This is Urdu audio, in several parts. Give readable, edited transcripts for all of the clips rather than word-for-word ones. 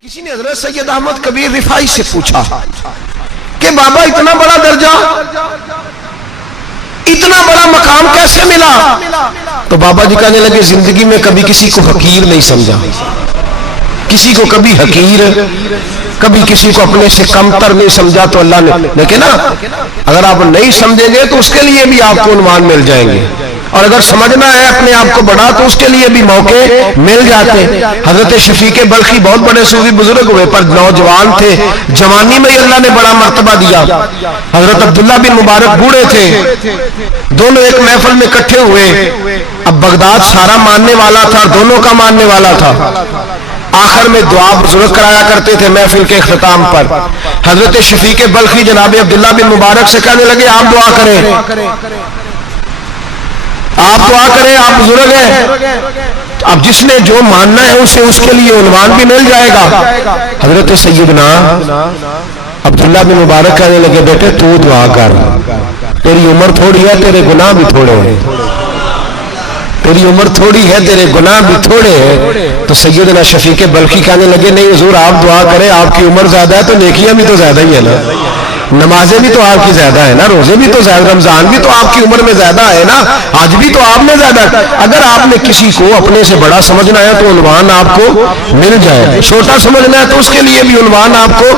کسی نے حضرت سید احمد کبیر رفاعی سے پوچھا کہ بابا اتنا بڑا درجہ، اتنا بڑا مقام کیسے ملا؟ تو بابا جی کہنے لگے زندگی میں کبھی کسی کو حقیر نہیں سمجھا، کسی کو کبھی حقیر، کبھی کسی کو اپنے سے کم تر نہیں سمجھا تو اللہ نے، لیکن نا اگر آپ نہیں سمجھیں گے تو اس کے لیے بھی آپ کو عنوان مل جائیں گے، اور اگر سمجھنا ہے اپنے آپ کو بڑا تو اس کے لیے بھی موقع مل جاتے۔ حضرت شفیق بلخی بہت بڑے صوفی بزرگ ہوئے پر نوجوان تھے، جوانی میں اللہ نے بڑا مرتبہ دیا۔ حضرت عبداللہ بن مبارک بوڑھے تھے، دونوں ایک محفل میں اکٹھے ہوئے۔ اب بغداد سارا ماننے والا تھا اور دونوں کا ماننے والا تھا۔ آخر میں دعا بزرگ کرایا کرتے تھے محفل کے اختتام پر۔ حضرت شفیق بلخی جناب عبداللہ بن مبارک سے کہنے لگے آپ دعا کریں، آپ دعا کریں، آپ بزرگ ہیں، اب جس نے جو ماننا ہے اسے اس کے لیے عنوان بھی مل جائے گا۔ حضرت سیدنا عبداللہ بن مبارک کہنے لگے بیٹے تو دعا کر، تیری عمر تھوڑی ہے، تیرے گناہ بھی تھوڑے ہیں، تیری عمر تھوڑی ہے، تیرے گناہ بھی تھوڑے ہیں۔ تو سیدنا شفیق بلخی کہنے لگے نہیں حضور آپ دعا کریں، آپ کی عمر زیادہ ہے تو نیکیاں بھی تو زیادہ ہی ہے نا، نمازیں بھی تو آپ کی زیادہ ہے نا، روزے بھی تو زیادہ، رمضان بھی تو آپ کی عمر میں زیادہ ہے نا، آج بھی تو آپ میں زیادہ ہے۔ اگر آپ نے کسی کو اپنے سے بڑا سمجھنا ہے تو عنوان آپ کو مل جائے، چھوٹا سمجھنا ہے تو اس کے لیے بھی عنوان آپ کو۔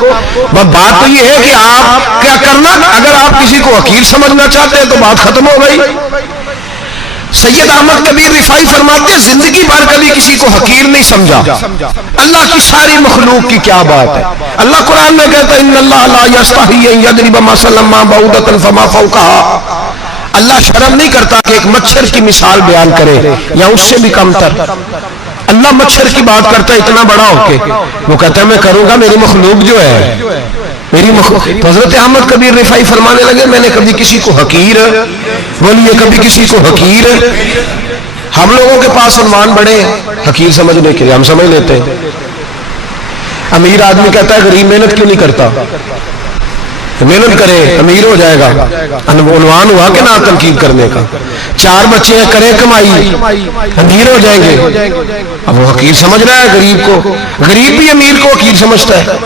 بات تو یہ ہے کہ آپ کیا کرنا، اگر آپ کسی کو حقیر سمجھنا چاہتے ہیں تو بات ختم ہو گئی۔ سید احمد کبیر رفاعی فرماتے ہیں زندگی بھر کبھی کسی کو حقیر نہیں سمجھا۔ اللہ کی ساری مخلوق کی کیا بات ہے، اللہ قرآن میں کہتا ہے ان اللہ لا یستحی ان یضرب مثلا ما بعوضۃ فما فوقها، اللہ شرم نہیں کرتا کہ ایک مچھر کی مثال بیان کرے یا اس سے بھی کم تر۔ اللہ مچھر کی بات کرتا ہے اتنا بڑا ہو کے، وہ کہتا ہے میں کروں گا، میری مخلوق جو ہے میری مخلوق۔ تو حضرت احمد کبیر رفاعی فرمانے لگے میں نے کبھی کسی کو حقیر، بولیے کبھی کسی کو حقیر، ہم لوگوں کے پاس عنوان بڑے ہیں حقیر سمجھنے کے لیے، ہم سمجھ لیتے ہیں۔ امیر آدمی کہتا ہے غریب محنت کیوں نہیں کرتا، محنت کرے امیر ہو جائے گا، عنوان ہوا کہ نہ تنقید کرنے کا۔ چار بچے ہیں کرے کمائی امیر ہو جائیں گے، اب وہ حقیر سمجھ رہا ہے غریب کو، غریب بھی امیر کو حقیر سمجھتا ہے،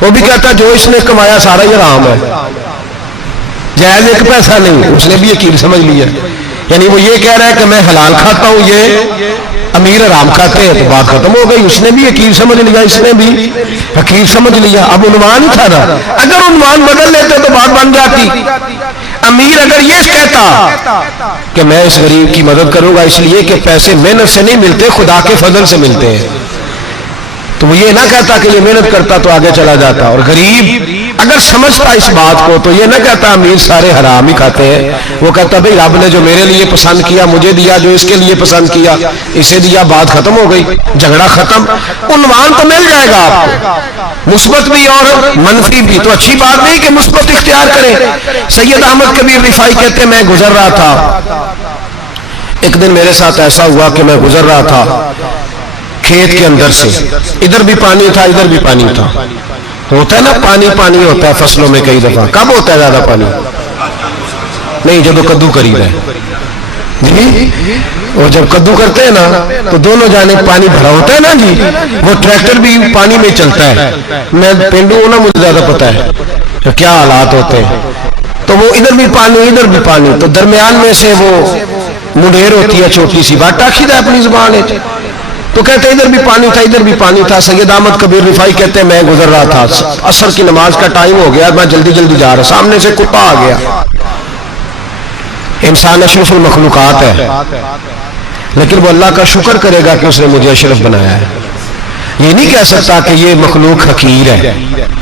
وہ بھی کہتا ہے جو اس نے کمایا سارا ہی حرام ہے، جائز ایک پیسہ نہیں، اس نے بھی حقیر سمجھ لیا، یعنی وہ یہ کہہ رہا ہے کہ میں حلال کھاتا ہوں، یہ امیر حرام کھاتے ہیں، تو بات ختم ہو گئی، اس نے بھی حقیر سمجھ لیا، اس نے بھی حقیر سمجھ لیا۔ اب عنوان تھا نا، اگر عنوان بدل لیتے تو بات بن جاتی۔ امیر اگر یہ کہتا کہ میں اس غریب کی مدد کروں گا اس لیے کہ پیسے محنت سے نہیں ملتے خدا کے فضل سے ملتے ہیں، تو وہ یہ نہ کہتا کہ یہ محنت کرتا تو آگے چلا جاتا، اور غریب اگر سمجھتا اس بات کو تو یہ نہ کہتا امیر سارے حرام ہی کھاتے ہیں، وہ کہتا بھئی رب نے جو میرے لیے پسند کیا مجھے دیا، جو اس کے لیے پسند کیا اسے دیا، بات ختم ہو گئی، جھگڑا ختم۔ عنوان تو مل جائے گا آپ کو، مثبت بھی اور منفی بھی، تو اچھی بات نہیں کہ مثبت اختیار کریں۔ سید احمد کبیر رفاعی کہتے ہیں میں گزر رہا تھا، ایک دن میرے ساتھ ایسا ہوا کہ میں گزر رہا تھا کھیت کے اندر سے، ادھر بھی پانی تھا ادھر بھی پانی تھا، ہوتا ہے نا پانی پانی ہوتا ہے فصلوں میں کئی دفعہ، کب ہوتا ہے زیادہ پانی؟ نہیں جب وہ کدو قریب ہے جی، اور جب کدو کرتے ہیں نا تو دونوں جانب پانی بھرا ہوتا ہے نا جی، وہ ٹریکٹر بھی پانی میں چلتا ہے، میں پینڈو ہوں نا مجھے زیادہ پتا ہے کیا حالات ہوتے ہیں، تو وہ ادھر بھی پانی ادھر بھی پانی، تو درمیان میں سے وہ مڈیر ہوتی ہے چھوٹی سی، بات ٹاکید ہے اپنی زبان ہے، تو کہتے ادھر بھی پانی تھا ادھر بھی پانی تھا۔ سید احمد کبیر رفاعی کہتے ہیں میں گزر رہا تھا، عصر کی نماز کا ٹائم ہو گیا، میں جلدی جلدی جا رہا، سامنے سے کتا آ گیا۔ انسان اشرف المخلوقات ہے، لیکن وہ اللہ کا شکر کرے گا کہ اس نے مجھے اشرف بنایا ہے، یہ نہیں کہہ سکتا کہ یہ مخلوق حقیر ہے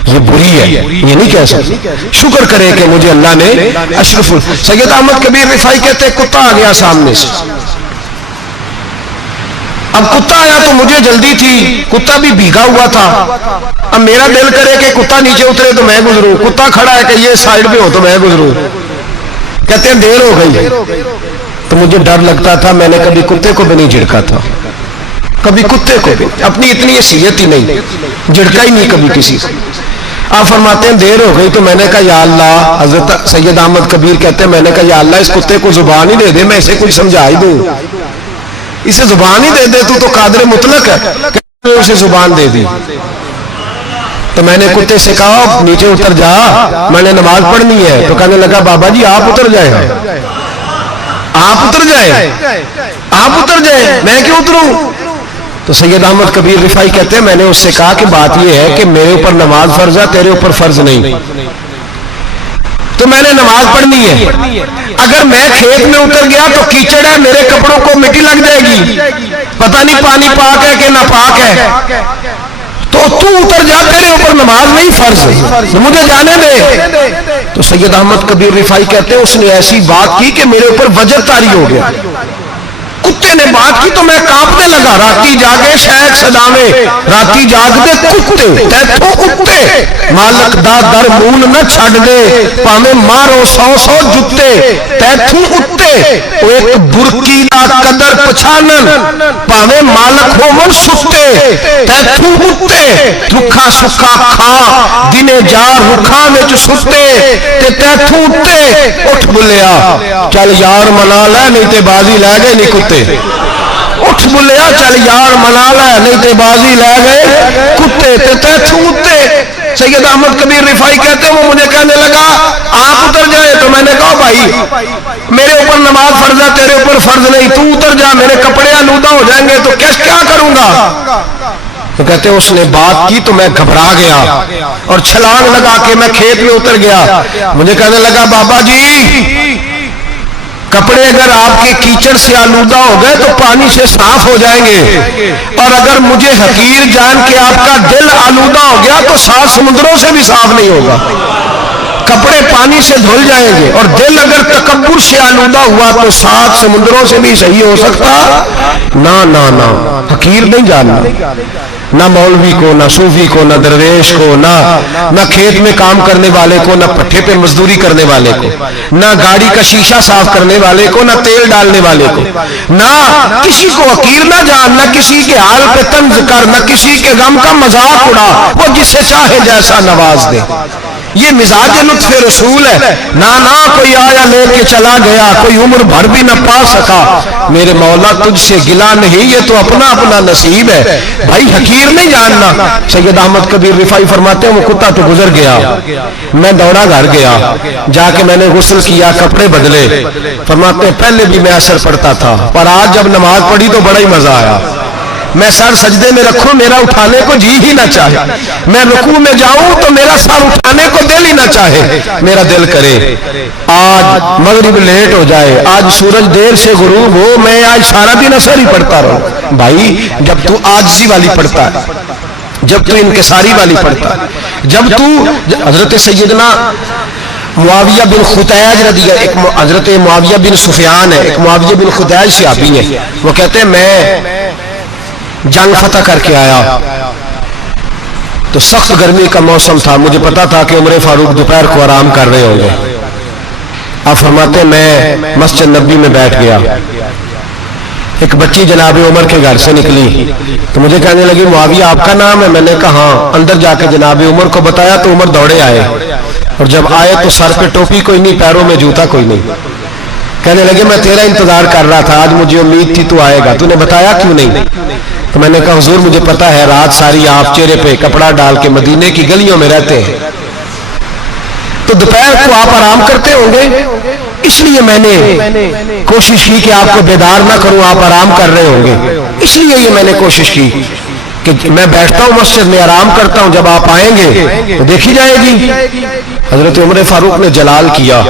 یہ بری ہے، یہ نہیں کہہ سکتا، شکر کرے کہ مجھے اللہ نے اشرف۔ سید احمد کبیر رفاعی کہتے ہیں کتا آ گیا سامنے سے، اب کتا آیا تو مجھے جلدی تھی، کتا بھی بھیگا ہوا تھا، اب میرا دل کرے کہ کتا نیچے اترے تو میں گزروں، کتا کھڑا ہے کہ یہ سائیڈ پہ ہو تو میں گزروں، کہتے ہیں دیر ہو گئی، تو مجھے ڈر لگتا تھا، میں نے کبھی کتے کو بھی نہیں جھڑکا تھا، کبھی کتے کو بھی، اپنی اتنی حیثیت ہی نہیں، جھڑکا ہی نہیں کبھی کسی کو۔ آپ فرماتے ہیں دیر ہو گئی تو میں نے کہا یا اللہ، حضرت سید احمد کبیر کہتے ہیں میں نے کہا یا اللہ اس کتے کو زبان ہی دے دے، میں اسے کچھ سمجھا ہی دوں۔ اسے زبان ہی دے دے تو قادر مطلق ہے کہ اسے زبان دے دی. تو میں نے کتے سے کہا نیچے اتر جا, میں نے نماز پڑھنی ہے. تو کہنے لگا بابا جی آپ اتر جائیں, آپ اتر جائیں, آپ اتر جائیں, میں کیوں اتروں؟ تو سید احمد کبیر رفاعی کہتے ہیں میں نے اس سے کہا کہ بات یہ ہے کہ میرے اوپر نماز فرض ہے, تیرے اوپر فرض نہیں, تو میں نے نماز پڑھنی ہے. اگر میں کھیت میں اتر گیا تو کیچڑ ہے, میرے کپڑوں کو مٹی لگ جائے گی, پتہ نہیں پانی پاک ہے کہ ناپاک ہے, تو تو اتر جا, تیرے اوپر نماز نہیں فرض ہے, مجھے جانے دے. تو سید احمد کبیر رفاعی کہتے ہیں اس نے ایسی بات کی کہ میرے اوپر وجد طاری ہو گیا. کتے نے بات کی تو میں کانپنے لگا. راتی جاگے شیخ صداوے, راتی جاگدے کتے تیتھوں کتے, مالک دا در مون نہ چھڑ دے, پامیں مارو 100 جتے تیتھوں اتے, او ایک برکی دا قدر پچھانن, پامیں مالک ہو من ستے تیتھوں اتے, رکھا سکھا کھا دنے جار رکھا وچ ستے تے تیتھوں اتے. اٹھ بلیا چل یار منا لے نہیں تے بازی لے گئے نہیں کتے, اٹھ بلیا چل یار منا لے نہیں تے بازی لے گئے کتے تے تیتھوں اتے. سید احمد کبیر رفاعی کہتے ہیں وہ مجھے کہنے لگا آپ اتر جائے. تو میں نے کہا بھائی میرے اوپر نماز فرض ہے, تیرے اوپر فرض نہیں, تو اتر جا, میرے کپڑے آلودہ ہو جائیں گے تو کیا کروں گا؟ تو کہتے ہیں اس نے بات کی تو میں گھبرا گیا اور چھلانگ لگا کے میں کھیت میں اتر گیا. مجھے کہنے لگا بابا جی کپڑے اگر آپ کے کیچڑ سے آلودہ ہو گئے تو پانی سے صاف ہو جائیں گے, اور اگر مجھے حقیر جان کے آپ کا دل آلودہ ہو گیا تو 7 سمندروں سے بھی صاف نہیں ہوگا. کپڑے پانی سے دھل جائیں گے, اور دل اگر تکبر سے آلودہ ہوا تو 7 سمندروں سے بھی صحیح ہو سکتا نہ. حقیر نہیں جاننا, نہ مولوی کو, نہ صوفی کو, نہ درویش کو, نہ کھیت میں کام کرنے والے کو, نہ پٹھے پہ مزدوری کرنے والے کو, نہ گاڑی کا شیشہ صاف کرنے والے کو, نہ تیل ڈالنے والے کو, نہ کسی کو حقیر نہ جان, نہ کسی کے حال پہ طنز کر, نہ کسی کے غم کا مذاق اڑا, وہ جسے چاہے جیسا نواز دے. یہ مزاج لطف رسول ہے. نہ کوئی آیا لے کے چلا گیا, کوئی عمر بھر بھی نہ پا سکا, میرے مولا تجھ سے گلا نہیں, یہ تو اپنا اپنا نصیب ہے. بھائی حقیر نہیں جاننا. سید احمد کبیر رفاعی فرماتے ہیں وہ کتا تو گزر گیا, میں دوڑا گھر گیا, جا کے میں نے غسل کیا, کپڑے بدلے. فرماتے ہیں پہلے بھی میں اثر پڑتا تھا, پر آج جب نماز پڑھی تو بڑا ہی مزہ آیا. میں سر سجدے میں رکھوں میرا اٹھانے کو جی ہی نہ چاہے, میں رکوع میں جاؤں تو میرا سر اٹھانے کو دل ہی نہ چاہے, میرا دل کرے آج مغرب لیٹ ہو جائے, آج سورج دیر سے غروب ہو, میں آج سارا دن اثر ہی پڑھتا رہوں. بھائی جب تو عاجزی والی پڑھتا ہے, جب تو انکساری والی پڑھتا ہے, جب تو حضرت سیدنا معاویہ بن خطیج رضی اللہ, ایک حضرت معاویہ بن سفیان ہے, ایک معاویہ بن خطیج صحابی ہے, وہ کہتے ہیں میں جنگ فتح کر کے آیا تو سخت گرمی کا موسم تھا, مجھے پتا تھا کہ عمر فاروق دوپہر کو آرام کر رہے ہوں گے. آپ فرماتے ہیں میں مسجد نبی میں بیٹھ گیا, ایک بچی جناب عمر کے گھر سے نکلی تو مجھے کہنے لگی معاویہ آپ کا نام ہے؟ میں نے کہا ہاں. اندر جا کے جناب عمر کو بتایا تو عمر دوڑے آئے, اور جب آئے تو سر پہ ٹوپی کوئی نہیں, پیروں میں جوتا کوئی نہیں. کہنے لگے میں تیرا انتظار کر رہا تھا, آج مجھے امید تھی تو آئے گا, تو نے بتایا کیوں نہیں؟ تو میں نے کہا حضور مجھے پتا ہے رات ساری آپ چہرے پہ کپڑا ڈال کے مدینے کی گلیوں میں رہتے ہیں, تو دوپہر کو آپ آرام کرتے ہوں گے, اس لیے میں نے کوشش کی کہ آپ کو بیدار نہ کروں, آپ آرام کر رہے ہوں گے, اس لیے یہ میں نے کوشش کی کہ میں بیٹھتا ہوں مسجد میں آرام کرتا ہوں, جب آپ آئیں گے تو دیکھی جائے گی. حضرت عمر فاروق نے جلال کیا,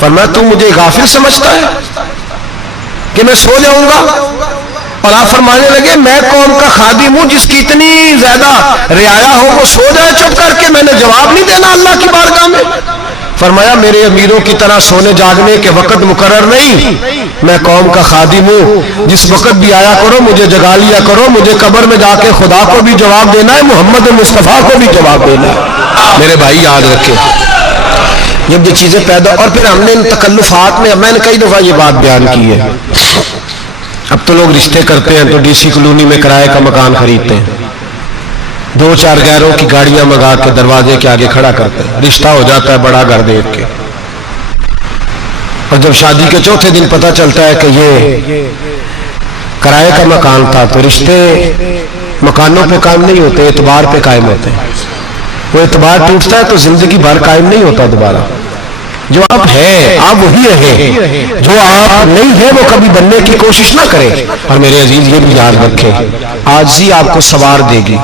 فرمایا تو مجھے غافل سمجھتا ہے کہ میں سو جاؤں گا؟ اور آپ فرمانے لگے میں قوم کا خادم ہوں, جس کی اتنی زیادہ رعایا ہو وہ سو جائے چپ کر کے, میں نے جواب نہیں دینا اللہ کی بارگاہ میں. فرمایا میرے امیروں کی طرح سونے جاگنے کے وقت مقرر نہیں, میں قوم کا خادم ہوں, جس وقت بھی آیا کرو مجھے جگا لیا کرو, مجھے قبر میں جا کے خدا کو بھی جواب دینا ہے, محمد مصطفیٰ کو بھی جواب دینا ہے. میرے بھائی یاد رکھیں جب یہ چیزیں پیدا, اور پھر ہم نے ان تکلفات میں نے کئی دفعہ یہ بات بیان کی ہے, اب تو لوگ رشتے کرتے ہیں تو ڈی سی کالونی میں کرائے کا مکان خریدتے ہیں, 2-4 غیروں کی گاڑیاں منگا کے دروازے کے آگے کھڑا کرتے ہیں, رشتہ ہو جاتا ہے بڑا گھر دیکھ کے, اور جب شادی کے چوتھے دن پتہ چلتا ہے کہ یہ کرائے کا مکان تھا، تو رشتے مکانوں پہ قائم نہیں ہوتے، اعتبار پہ قائم ہوتے ہیں. وہ اعتبار ٹوٹتا ہے تو زندگی بھر قائم نہیں ہوتا دوبارہ. جو آپ ہیں آپ وہی رہیں، جو آپ نہیں ہیں وہ کبھی بننے کی کوشش نہ کریں. اور میرے عزیز یہ بھی یاد رکھیں، عاجزی آپ کو سوار دے گی.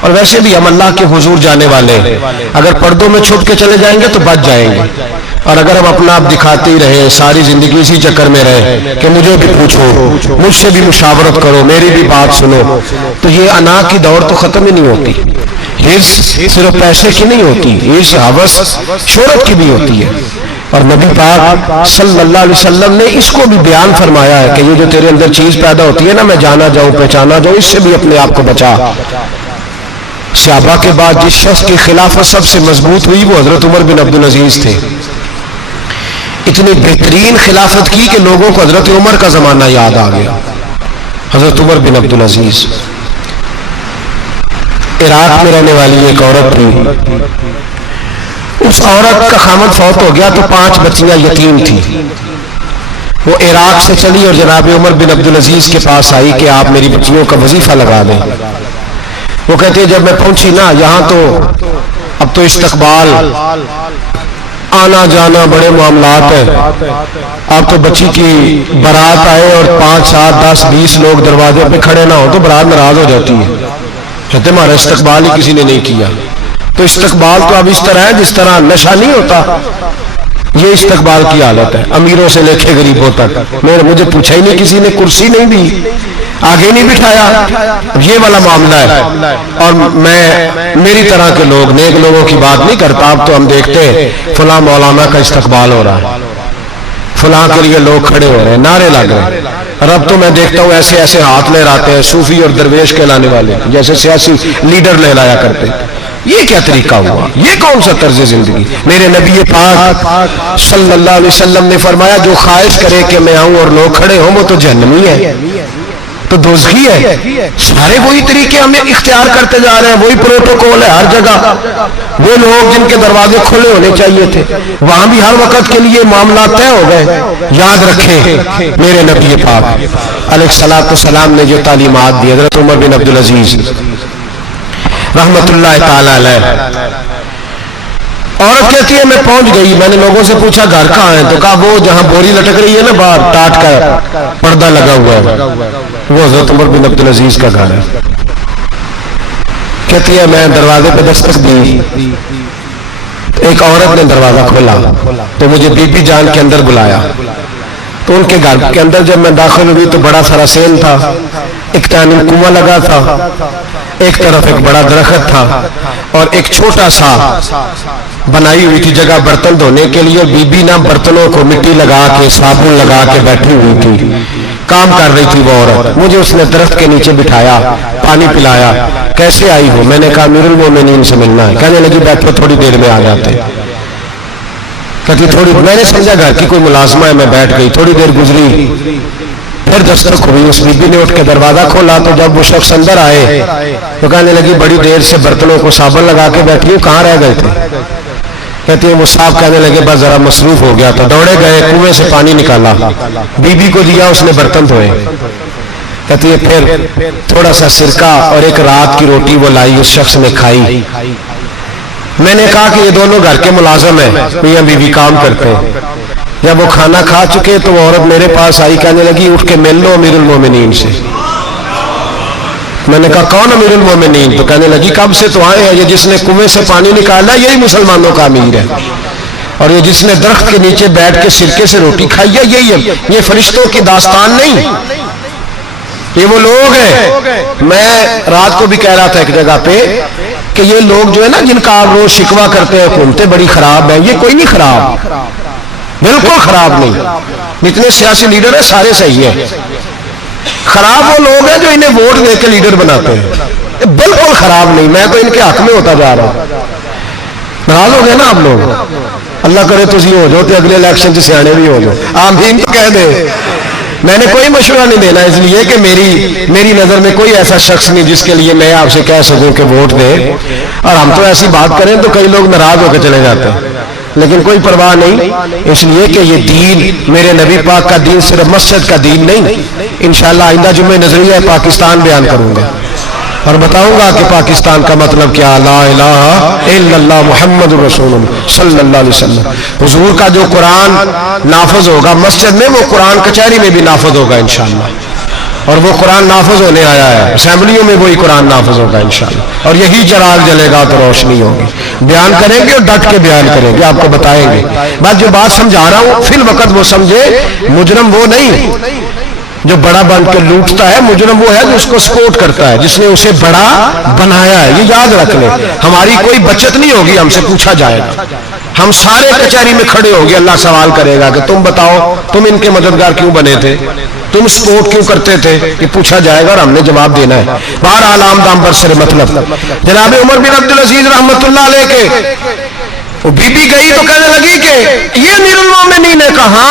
اور ویسے بھی ہم اللہ کے حضور جانے والے ہیں، اگر پردوں میں چھپ کے چلے جائیں گے تو بچ جائیں گے. اور اگر ہم اپنا آپ دکھاتے ہی رہے، ساری زندگی اسی چکر میں رہے کہ مجھے بھی پوچھو، مجھ سے بھی مشاورت کرو، میری بھی بات سنو، تو یہ انا کی دوڑ تو ختم ہی نہیں ہوتی. حرص صرف پیسے کی نہیں ہوتی، حرص ہوس شہرت کی بھی ہوتی ہے. اور نبی پاک صلی اللہ علیہ وسلم نے اس کو بھی بیان فرمایا ہے کہ یہ جو تیرے اندر چیز پیدا ہوتی ہے نا، میں جانا جاؤں پہچانا جاؤں، اس سے بھی اپنے آپ کو بچا. صحابہ کے بعد جس شخص کی خلافت سب سے مضبوط ہوئی وہ حضرت عمر بن عبدالعزیز تھے. اتنی بہترین خلافت کی کہ لوگوں کو حضرت عمر کا زمانہ یاد آ گیا. حضرت عمر بن عبدالعزیز عراق میں رہنے والی ایک عورت تھی. اس عورت کا خامد فوت ہو گیا تو 5 بچیاں یتیم تھیں. وہ عراق سے چلی اور جناب عمر بن عبدالعزیز کے پاس آئی کہ آپ میری بچیوں کا وظیفہ لگا دیں. وہ کہتے ہیں جب میں پہنچی نا یہاں تو اب تو استقبال آنا جانا بڑے معاملات ہیں. اب تو بچی کی بارات آئے اور 5 7 10 20 لوگ دروازے پہ کھڑے نہ ہو تو بارات ناراض ہو جاتی ہے. کہتے ہمارا استقبال ہی کسی نے نہیں کیا. تو استقبال تو اب اس طرح ہے جس طرح نشہ نہیں ہوتا، یہ استقبال کی حالت ہے، امیروں سے لے کے غریبوں تک. مجھے پوچھا ہی نہیں کسی نے، کرسی نہیں دی، آگے نہیں بٹھایا. یہ والا معاملہ ہے. اور میں میری طرح کے لوگ نیک لوگوں کی بات نہیں کرتا. اب تو ہم دیکھتے ہیں فلاں مولانا کا استقبال ہو رہا ہے، فلاں کے لیے لوگ کھڑے ہو رہے ہیں، نعرے لگ رہے ہیں. اور اب تو میں دیکھتا ہوں ایسے ایسے ہاتھ لے آتے ہیں صوفی اور درویش کہلانے والے، جیسے سیاسی لیڈر لے لایا کرتے. یہ کیا طریقہ ہوا؟ یہ کون سا طرز زندگی؟ میرے نبی پاک صلی اللہ علیہ وسلم نے فرمایا جو خواہش کرے کہ میں آؤں اور لوگ کھڑے ہوں وہ تو جہنمی ہے، تو دوزخی ہے. سارے وہی طریقے ہمیں اختیار کرتے جا رہے ہیں، وہی پروٹوکول ہے ہر جگہ. وہ لوگ جن کے دروازے کھلے ہونے چاہیے تھے وہاں بھی ہر وقت کے لیے معاملات طے ہو گئے. یاد رکھیں میرے نبی پاک علیہ الصلوۃ والسلام نے جو تعلیمات دی، حضرت عمر بن عبدالعزیز رحمت اللہ تعالی علیہ. عورت کہتی ہے میں پہنچ گئی، میں نے لوگوں سے پوچھا گھر کہاں ہے، تو کہا وہ جہاں بوری لٹک رہی ہے نا باہر ٹاٹ کا پردہ لگا ہوا ہے وہ حضرت عمر بن عبدالعزیز کا گھر ہے. کہتی ہے میں دروازے پہ دستک دی، ایک عورت نے دروازہ کھولا تو مجھے بی بی جان کے اندر بلایا. تو ان کے گھر کے اندر جب میں داخل ہوئی تو بڑا سارا سین تھا، ایک ٹائم کنواں لگا تھا، ایک طرف ایک بڑا درخت تھا اور ایک چھوٹا سا بنائی ہوئی تھی جگہ برتن دھونے کے لیے. بی بی نا برتنوں کو مٹی لگا کے صابن لگا کے بیٹھی ہوئی تھی، کام کر رہی تھی وہ عورت. مجھے اس نے درخت کے نیچے بٹھایا، پانی پلایا. کیسے آئی ہو؟ میں نے کہا امیر المومنین سے ملنا ہے. کہنے لگی بیٹھو تھوڑی دیر میں آ جاتے. کہتی تھوڑی، میں نے سمجھا گھر کی کوئی ملازمہ ہے، میں بیٹھ گئی. تھوڑی دیر گزری پھر دستک ہوئی، اس بی بی نے اٹھ کے دروازہ کھولا تو جب وہ شخص اندر آئے تو کہنے لگی بڑی دیر سے برتنوں کو صابن لگا کے بیٹھی ہوں، کہاں رہ گئے تھے؟ کہتی ہے وہ صاحب کہنے لگے بس ذرا مصروف ہو گیا تھا. دوڑے گئے کنویں سے پانی نکالا، بی بی کو دیا، اس نے برتن دھوئے. کہتی ہے پھر تھوڑا سا سرکہ اور ایک رات کی روٹی وہ لائی، اس شخص نے کھائی. میں نے کہا کہ یہ دونوں گھر کے ملازم ہیں، میاں بیوی کام کرتے ہیں. جب وہ کھانا کھا چکے تو وہ عورت میرے پاس آئی، کہنے لگی اٹھ کے مل لو امیر المومنین سے. میں نے کہا کون امیر المومنین؟ تو کہنے لگی کب سے تو آئے ہیں، یہ جس نے کنویں سے پانی نکالا یہی مسلمانوں کا امیر ہے، اور یہ جس نے درخت کے نیچے بیٹھ کے سرکے سے روٹی کھائی ہے یہی ہے. یہ فرشتوں کی داستان نہیں، یہ وہ لوگ ہیں. میں رات کو بھی کہہ رہا تھا ایک جگہ پہ کہ یہ لوگ جو ہے نا جن کا آپ روز شکوہ کرتے ہیں حکومتیں بڑی خراب ہیں، یہ کوئی نہیں خراب، بالکل خراب نہیں. جتنے سیاسی لیڈر ہیں سارے صحیح ہیں. خراب وہ لوگ ہیں جو انہیں ووٹ دے کے لیڈر بناتے ہیں، بالکل خراب نہیں. میں تو ان کے حق میں ہوتا جا رہا ہوں. ناراض ہو گئے نا آپ لوگ؟ اللہ کرے تسی ہو جاؤ تو اگلے الیکشن سے سیانے بھی ہو جاؤ. آمین تو کہہ دے. میں نے کوئی مشورہ نہیں دینا اس لیے کہ میری نظر میں کوئی ایسا شخص نہیں جس کے لیے میں آپ سے کہہ سکوں کہ ووٹ دے. اور ہم تو ایسی بات کریں تو کئی لوگ ناراض ہو کے چلے جاتے ہیں، لیکن کوئی پرواہ نہیں، اس لیے کہ یہ دین میرے نبی پاک کا دین صرف مسجد کا دین نہیں۔ انشاءاللہ آئندہ جمعہ نظریہ پاکستان بیان کروں گا اور بتاؤں گا کہ پاکستان کا مطلب کیا، لا الہ الا اللہ محمد رسول اللہ صلی اللہ علیہ وسلم۔ حضور کا جو قرآن نافذ ہوگا مسجد میں، وہ قرآن کچہری میں بھی نافذ ہوگا انشاءاللہ، اور وہ قرآن نافذ ہونے آیا ہے، اسمبلیوں میں وہی قرآن نافذ ہوگا انشاءاللہ، اور یہی چراغ جلے گا تو روشنی ہوگی۔ بیان کریں گے اور ڈٹ کے بیان کریں گے، آپ کو بتائیں گے۔ بات جو بات سمجھا رہا ہوں فی الوقت وہ سمجھے، مجرم وہ نہیں جو بڑا بن کے لوٹتا ہے، مجرم وہ ہے جو اس کو سپورٹ کرتا ہے، جس نے اسے بڑا بنایا ہے۔ یہ یاد رکھ لیں، ہماری کوئی بچت نہیں ہوگی، ہم سے پوچھا جائے گا، ہم سارے کچہری میں کھڑے ہو گے، اللہ سوال کرے گا کہ تم بتاؤ تم ان کے مددگار کیوں بنے تھے، تم سپورٹ کیوں کرتے تھے، یہ پوچھا جائے گا اور ہم نے جواب دینا ہے۔ بہرحال عام دام برسر مطلب جناب عمر بن عبدالعزیز رحمۃ اللہ علیہ کے وہ بی بی گئی تو کہنے لگی کہ یہ امیر المومنین نے کہا،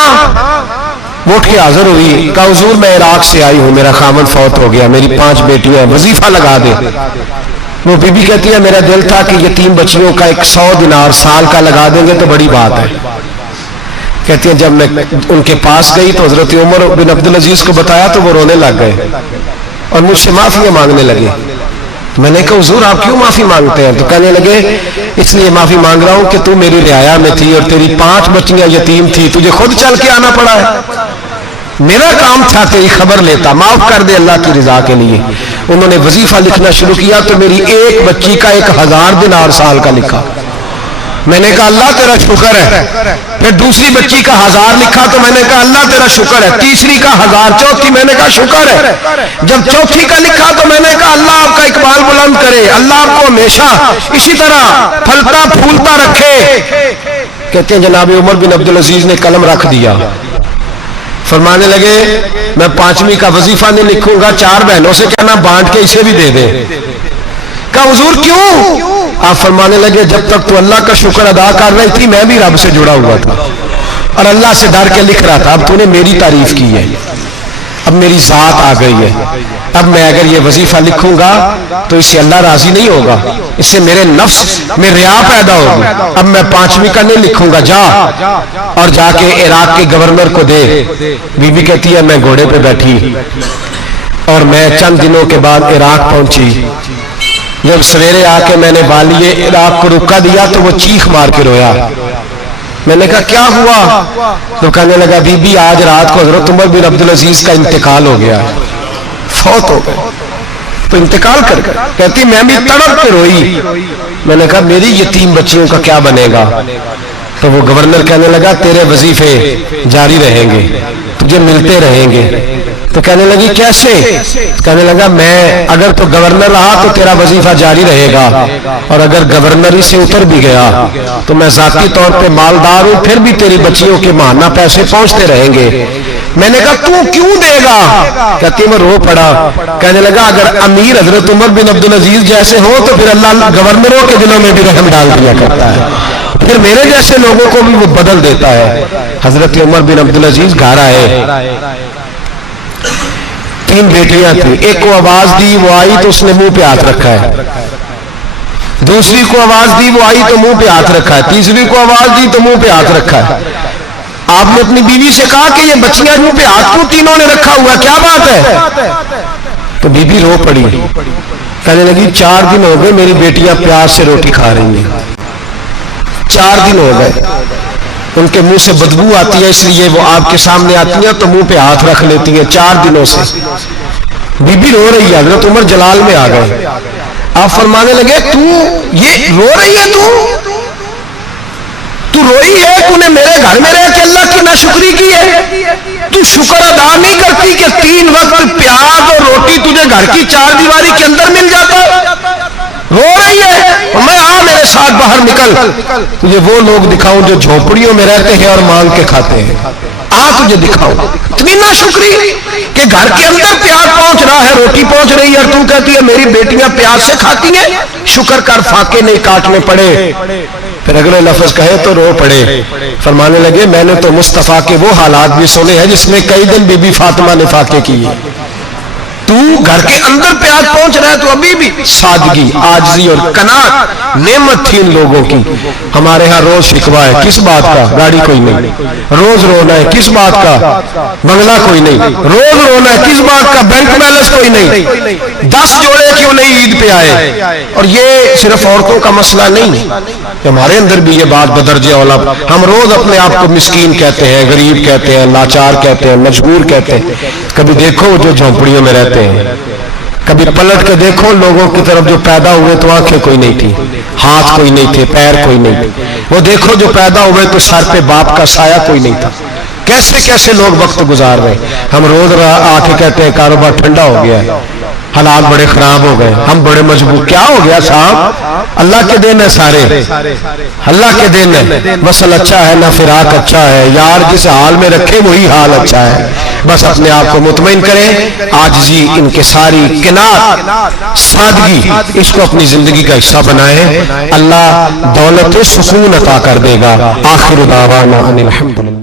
وہ اٹھ کے حاضر ہوئی، کہا حضور میں عراق سے آئی ہوں، میرا خامد فوت ہو گیا، میری 5 بیٹیاں ہیں، وظیفہ لگا دے۔ وہ بی بی کہتی ہے میرا دل تھا کہ یہ 3 بچیوں کا 100 دینار سال کا لگا دیں گے تو بڑی بات ہے۔ کہتی ہیں جب میں ان کے پاس گئی تو حضرت عمر بن عبدالعزیز کو بتایا تو وہ رونے لگ گئے اور مجھ سے معافی مانگنے لگے۔ میں نے کہا حضور آپ کیوں معافی مانگتے ہیں؟ تو کہنے لگے اس لیے معافی مانگ رہا ہوں کہ تو میری رعایا میں تھی اور تیری 5 بچیاں یتیم تھی، تجھے خود چل کے آنا پڑا ہے، میرا کام تھا تیری خبر لیتا، معاف کر دے اللہ کی رضا کے لیے۔ انہوں نے وظیفہ لکھنا شروع کیا تو میری ایک بچی کا 1000 دینار سال کا لکھا۔ میں نے کہا اللہ تیرا شکر ہے۔ پھر دوسری بچی کا 1000 لکھا تو میں نے کہا اللہ تیرا شکر ہے۔ تیسری کا 1000، چوتھی میں نے کہا شکر ہے۔ جب چوتھی کا لکھا تو میں نے کہا اللہ آپ کا اقبال بلند کرے، اللہ آپ کو ہمیشہ اسی طرح پھلتا پھولتا رکھے۔ کہتے ہیں جناب عمر بن عبدالعزیز نے قلم رکھ دیا، فرمانے لگے میں 5ویں کا وظیفہ نہیں لکھوں گا، 4 بہنوں سے کہنا بانٹ کے اسے بھی دے دے۔ کہا حضور کیوں؟ آپ فرمانے لگے جب تک تو اللہ کا شکر ادا کر رہی تھی میں بھی رب سے جڑا ہوا تھا اور اللہ سے ڈر کے لکھ رہا تھا، اب تو نے میری تعریف کی ہے، اب میری ذات آ گئی ہے، اب میں اگر یہ وظیفہ لکھوں گا تو اس سے اللہ راضی نہیں ہوگا، اس سے میرے نفس میں ریا پیدا ہوگی، اب میں 5ویں کا نہیں لکھوں گا، جا اور جا کے عراق کے گورنر کو دے۔ بی بی کہتی ہے میں گھوڑے پہ بیٹھی اور میں چند دنوں کے بعد عراق پہنچی، جب سویرے آ کے میں نے والی عراق کو رکا دیا تو وہ چیخ مار کے رویا۔ میں نے کہا کیا ہوا؟ تو کہنے لگا بی بی آج رات کو حضرت عمر بن عبدالعزیز کا انتقال ہو گیا، فوت ہو گئے۔ تو انتقال کر گئے، کہتی میں بھی تڑپ کے روئی۔ میں نے کہا میری یتیم بچیوں کا کیا بنے گا؟ تو وہ گورنر کہنے لگا تیرے وظیفے جاری رہیں گے، تجھے ملتے رہیں گے۔ تو کہنے لگی کیسے؟ کہنے لگا میں اگر تو گورنر رہا تو تیرا وظیفہ جاری رہے گا، اور اگر گورنری سے اتر بھی گیا تو میں ذاتی طور پہ مالدار ہوں، پھر بھی تیری بچیوں کے ماہانہ پیسے پہنچتے رہیں گے۔ میں نے کہا تو کیوں دے گا؟ کہتی میں رو پڑا۔ کہنے لگا اگر امیر حضرت عمر بن عبدالعزیز جیسے ہو تو پھر اللہ گورنروں کے دلوں میں بھی رحم ڈال دیا کرتا ہے، پھر میرے جیسے لوگوں کو بھی وہ بدل دیتا ہے۔ حضرت عمر بن عبدالعزیز گھر آئے، 3 بیٹیاں تھیں، ایک کو آواز دی وہ آئی تو اس نے منہ پہ ہاتھ رکھا ہے، دوسری کو آواز دی وہ آئی تو منہ پہ ہاتھ رکھا ہے، تیسری کو آواز دی تو منہ پہ ہاتھ رکھا ہے۔ آپ نے اپنی بیوی سے کہا کہ یہ بچیاں منہ پہ ہاتھ کیوں تینوں نے رکھا ہوا، کیا بات ہے؟ تو بی بی رو پڑی، کہنے لگی 4 دن ہو گئے میری بیٹیاں پیاس سے روٹی کھا رہی ہیں، 4 دن ہو گئے، ان کے منہ سے بدبو آتی ہے، اس لیے وہ آپ کے سامنے آتی ہیں تو منہ پہ ہاتھ رکھ لیتی ہیں 4 دنوں سے۔ بی بی رو رہی ہے، حضرت عمر جلال میں آ گئے، آپ فرمانے لگے تو یہ رو رہی ہے، تو روئی ہے، تو نے میرے گھر میں رہ کے اللہ کی ناشکری کی ہے، تو شکر ادا نہیں کرتی کہ 3 وقت پیاز اور روٹی تجھے گھر کی 4 دیواری کے اندر مل جاتا ہے؟ رو رہی ہے، میں آ میرے ساتھ باہر نکل، تجھے وہ لوگ دکھاؤں جو جھونپڑیوں میں رہتے ہیں اور مانگ کے کھاتے ہیں، آ تجھے دکھاؤں۔ اتنی ناشکری کہ گھر کے اندر پیاز پہنچ رہا ہے، روٹی پہنچ رہی ہے، اور تو کہتی ہے میری بیٹیاں پیاز سے کھاتی ہیں، شکر کر فاقے نہیں کاٹنے پڑے۔ پھر اگلے لفظ کہے تو رو پڑے، فرمانے لگے میں نے تو مصطفیٰ کے وہ حالات بھی سنے ہیں جس میں کئی دن بی بی فاطمہ نے فاقے کیے، تو گھر کے اندر پہ آج پہنچ رہا ہے تو ابھی بھی سادگی، عاجزی اور قناعت نعمت تھی ان لوگوں کی۔ ہمارے ہاں روز شکوا ہے، کس بات کا؟ گاڑی کوئی نہیں۔ روز رونا ہے، کس بات کا؟ بنگلہ کوئی نہیں۔ روز رونا ہے، کس بات کا؟ بینک بیلنس کوئی نہیں۔ 10 جوڑے کیوں نہیں عید پہ آئے؟ اور یہ صرف عورتوں کا مسئلہ نہیں، ہمارے اندر بھی یہ بات بدرجہ اولا۔ ہم روز اپنے آپ کو مسکین کہتے ہیں، غریب کہتے ہیں، لاچار کہتے ہیں، مجبور کہتے ہیں۔ کبھی دیکھو جو جھونپڑیوں میں رہتے ہیں، کبھی پلٹ کے دیکھو لوگوں کی طرف جو پیدا ہوئے تو آنکھیں کوئی نہیں تھی، ہاتھ کوئی نہیں تھے، پیر کوئی نہیں تھے۔ وہ دیکھو جو پیدا ہوئے تو سر پہ باپ کا سایہ کوئی نہیں تھا۔ کیسے کیسے لوگ وقت گزار رہے۔ ہم روز آ کے کہتے ہیں کاروبار ٹھنڈا ہو گیا ہے، حالات بڑے خراب ہو گئے، ہم بڑے مجبور۔ کیا ہو گیا صاحب؟ اللہ کے دن ہے سارے، اللہ کے دن ہے۔ مسل اچھا ہے، نہ فراق اچھا ہے، یار جس حال میں رکھے وہی حال اچھا ہے۔ بس اپنے آپ کو مطمئن کریں، عاجزی، انکساری، قناعت، سادگی، اس کو اپنی زندگی کا حصہ بنائیں، اللہ دولت سکون عطا کر دے گا۔ آخر دعوانا ان الحمدللہ۔